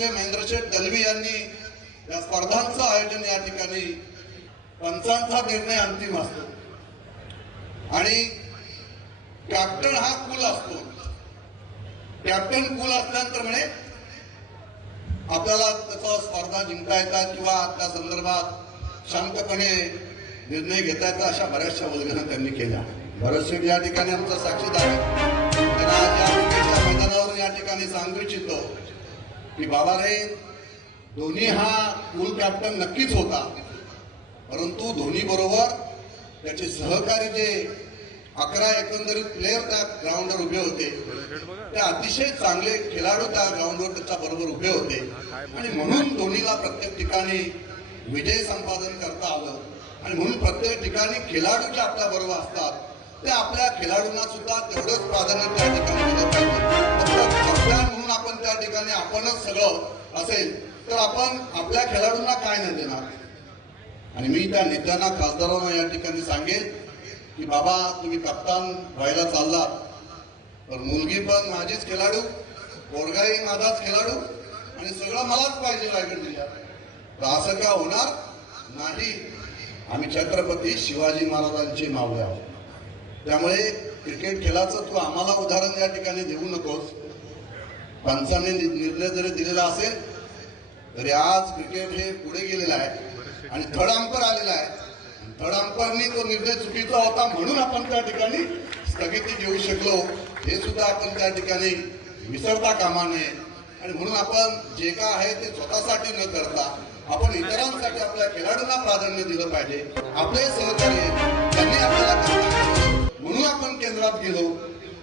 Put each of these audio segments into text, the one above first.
पूज्य महेंद्रशेठ दलवी यांनी या स्पर्धांचं आयोजन या ठिकाणी पंचांचा निर्णय अंतिम असतो. आणि कॅप्टन हा कुल असतो. कॅप्टन कुल असल्यानंतर म्हणे आपल्याला त्याचा स्पर्धा जिंकता येतात किंवा त्या संदर्भात शांतपणे निर्णय घेता येतात अशा बऱ्याचशा वल्गना त्यांनी केल्या. बरेचसे या ठिकाणी आमचा साक्षीदार आहे. त्यांना या मैदानावरून या ठिकाणी सांगू इच्छितो. की बाबा रे धोनी हा कुल कॅप्टन नक्कीच होता. परंतु धोनी बरोबर त्याचे सहकारी जे अकरा एकंदरीत प्लेयर त्या ग्राउंडवर उभे होते ते अतिशय चांगले खेळाडू त्या ग्राउंडवर त्याच्या बरोबर उभे होते. आणि म्हणून धोनीला प्रत्येक ठिकाणी विजय संपादन करता आलं. आणि म्हणून प्रत्येक ठिकाणी खेळाडू जे आपल्या बरोबर असतात ते आपल्या खेळाडूंना सुद्धा तेवढंच प्राधान्य आपणच सगळं असेल तर आपण आपल्या खेळाडूंना काय नाही देणार. आणि मी त्या नेत्यांना खासदारांना या ठिकाणी सांगेन की बाबा तुम्ही कप्तान व्हायला चालला. तर मुलगी पण माझीच खेळाडू पोरगाही माझाच खेळाडू आणि सगळं मलाच पाहिजे रायगड जिल्ह्यात तर असं का होणार? नाही. आम्ही छत्रपती शिवाजी महाराजांचे मावळे आहोत. त्यामुळे क्रिकेट खेळाचं तू आम्हाला उदाहरण या ठिकाणी देऊ नकोस. पंचाने निर्णय जरी दिलेला असेल तरी आज क्रिकेट हे पुढे गेलेलं आहे आणि थर्ड अंपर आलेला आहे. थर्ड अंपरनी तो निर्णय चुकीचा होता म्हणून आपण त्या ठिकाणी स्थगिती घेऊ शकलो. हे सुद्धा आपण त्या ठिकाणी विसरता कामा नये. आणि म्हणून आपण जे काय आहे ते स्वतःसाठी न करता आपण इतरांसाठी आपल्या खेळाडूंना प्राधान्य दिलं पाहिजे. आपले सहकार्य त्यांनी आपल्याला म्हणून आपण केंद्रात गेलो.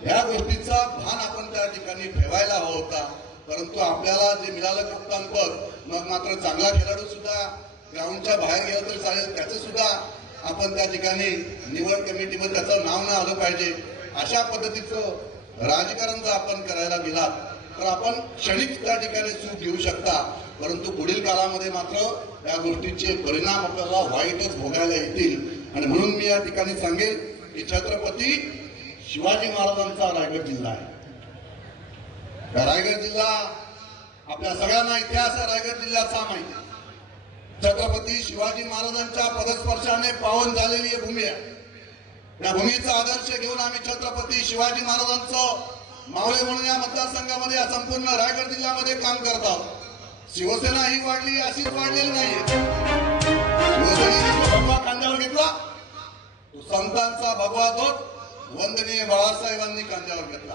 या गोष्टीचा भान आपण त्या ठिकाणी ठेवायला हवा होता. परंतु आपल्याला जे मिळालं कप्तान पद मग मात्र चांगला खेळाडू सुद्धा ग्राउंडच्या बाहेर गेला तरी चालेल त्याचं सुद्धा आपण त्या ठिकाणी निवड कमिटीमध्ये त्याचं नाव नाही आलं पाहिजे. अशा पद्धतीचं राजकारण जर आपण करायला गेलात तर आपण क्षणिक त्या ठिकाणी चूक घेऊ शकता. परंतु पुढील काळामध्ये मात्र या गोष्टीचे परिणाम आपल्याला वाईटच भोगायला येतील. आणि म्हणून मी या ठिकाणी सांगेन की छत्रपती शिवाजी महाराजांचा रायगड जिल्हा आहे. रायगड जिल्हा आपल्या सगळ्यांना इतिहास रायगड जिल्ह्याचा माहिती छत्रपती शिवाजी महाराजांच्या पदस्पर्शाने पावन झालेली भूमी आहे. या भूमीचा आदर्श घेऊन आम्ही छत्रपती शिवाजी महाराजांचं मावळे म्हणून या मतदारसंघामध्ये या संपूर्ण रायगड जिल्ह्यामध्ये काम करत आहोत. शिवसेना ही वाढली अशीच वाढलेली नाहीये. शिवसेनेने कांद्यावर घेतला. तो संतांचा भगवा ध्वज वंदनीय बाळासाहेबांनी कांद्यावर घेतला.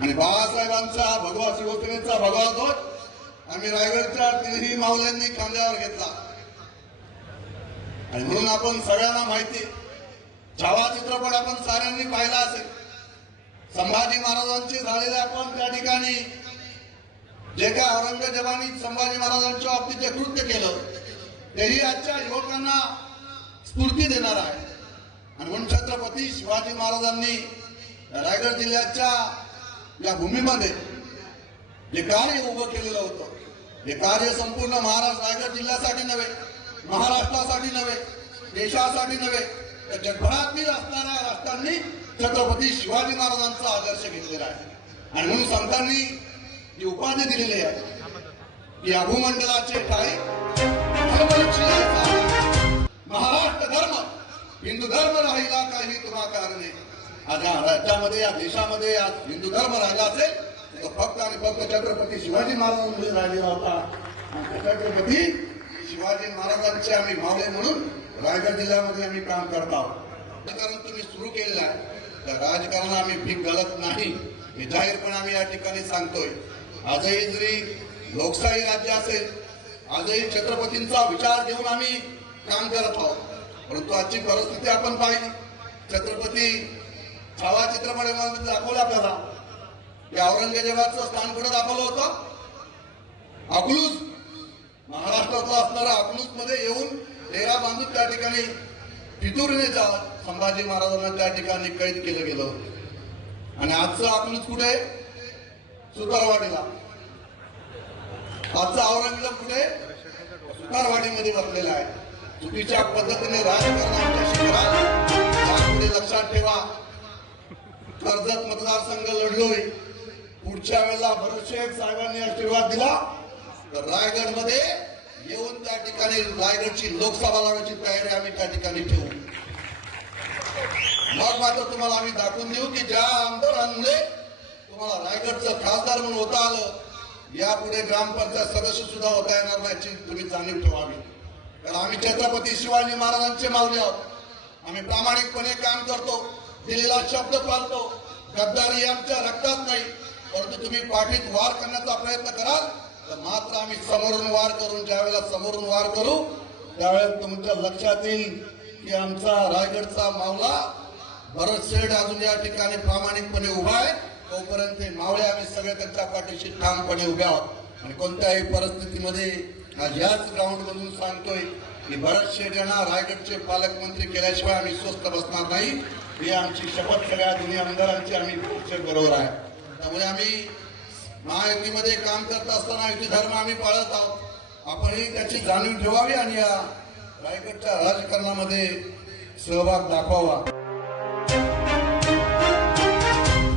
आणि बाळासाहेबांचा भगवा शिवसेनेचा भगवा ध्वज आम्ही रायगडच्या तिन्ही माऊल्यांनी कांद्यावर घेतला. आणि म्हणून आपण सगळ्यांना माहिती छावा चित्रपट आपण साऱ्यांनी पाहिला असेल. संभाजी महाराजांची झालेले आपण त्या ठिकाणी जे काय औरंगजेबानी संभाजी महाराजांच्या बाबतीत जे कृत्य केलं तेही आजच्या युवकांना स्फूर्ती देणार आहे. आणि म्हणून छत्रपती शिवाजी महाराजांनी रायगड जिल्ह्याच्या या भूमीमध्ये जे कार्य उभं केलेलं होतं हे कार्य संपूर्ण महाराष्ट्र रायगड जिल्ह्यासाठी नव्हे महाराष्ट्रासाठी नव्हे देशासाठी नव्हे तर जगभरातील असणाऱ्या राष्ट्रांनी छत्रपती शिवाजी महाराजांचा आदर्श घेतलेला आहे. आणि म्हणून संतांनी जी उपाधी दिलेली आहे की अभूमंडलाचे भूमंडलाचे ठाई महाराष्ट्र हिंदू धर्म राहिला काही तुम्हा कारणे आज या राज्यामध्ये या देशामध्ये आज हिंदू धर्म राहिला असेल तर फक्त आणि फक्त छत्रपती शिवाजी महाराजांमध्ये राहिलेला होता. छत्रपती शिवाजी महाराजांचे आम्ही मावळे म्हणून रायगड जिल्ह्यामध्ये आम्ही काम करत आहोत. राजकारण तुम्ही सुरू केलेलं आहे. तर राजकारण आम्ही भीक घालत नाही हे जाहीरपणे आम्ही या ठिकाणी सांगतोय. आजही जरी लोकशाही राज्य असेल आजही छत्रपतींचा विचार घेऊन आम्ही काम करत आहोत. परंतु आजची परिस्थिती आपण पाहिली. छत्रपती छावा चित्रपट दाखवलं आपल्याला. की औरंगजेबाचं स्थान कुठं दाखवलं होतं? अकलूज. महाराष्ट्रातला असणारा अकलूजमध्ये येऊन डेरा बांधून त्या ठिकाणी तितुर्णीचा संभाजी महाराजांना त्या ठिकाणी कैद केलं गेलं आणि आजचं अकलूज कुठे? सुतारवाडीला. आजचा औरंगजेब कुठे? सुतारवाडीमध्ये बसलेला आहे. चुकीच्या पद्धतीने राजकारणाच्या शिखरात लक्षात ठेवा. कर्जत मतदारसंघ लढलोय. पुढच्या वेळेला भरतशेठ साहेबांनी आशीर्वाद दिला. तर रायगडमध्ये येऊन त्या ठिकाणी रायगडची लोकसभा लावायची तयारी आम्ही त्या ठिकाणी ठेवू. मग मात्र तुम्हाला आम्ही दाखवून देऊ की ज्या आमदारांमुळे तुम्हाला रायगडचं खासदार म्हणून होता आलं यापुढे ग्रामपंचायत सदस्य सुद्धा होता येणार नाही तुम्ही जाणीव ठेवावी. कारण आम्ही छत्रपती शिवाजी महाराजांचे मावले आहोत. आम्ही प्रामाणिकपणे काम करतो दिलेला शब्द पाळतो. गद्दारी आमच्या रक्तात नाही परंतु तुम्ही पाठीत वार करण्याचा प्रयत्न कराल तर मात्र आम्ही समोरून वार करून ज्यावेळेला समोरून वार करू त्यावेळेस तुमच्या लक्षात येईल की आमचा रायगडचा मावला भरत शेड अजून या ठिकाणी प्रामाणिकपणे उभा आहे. तोपर्यंत मावळे आम्ही सगळे त्यांच्या पाठीशी ठामपणे उभे आहोत. आणि कोणत्याही परिस्थितीमध्ये आज याच ग्राउंडमधून सांगतोय की भरत शेठ यांना रायगडचे पालकमंत्री केल्याशिवाय आम्ही स्वस्थ बसणार नाही. ही आमची शपथ सगळ्या दोन्ही आमदारांची आम्ही बरोबर आहे. त्यामुळे आम्ही महायुतीमध्ये काम करत असताना युती धर्म आम्ही पाळत आहोत. आपणही त्याची जाणीव ठेवावी आणि या रायगडच्या राजकारणामध्ये सहभाग दाखवावा.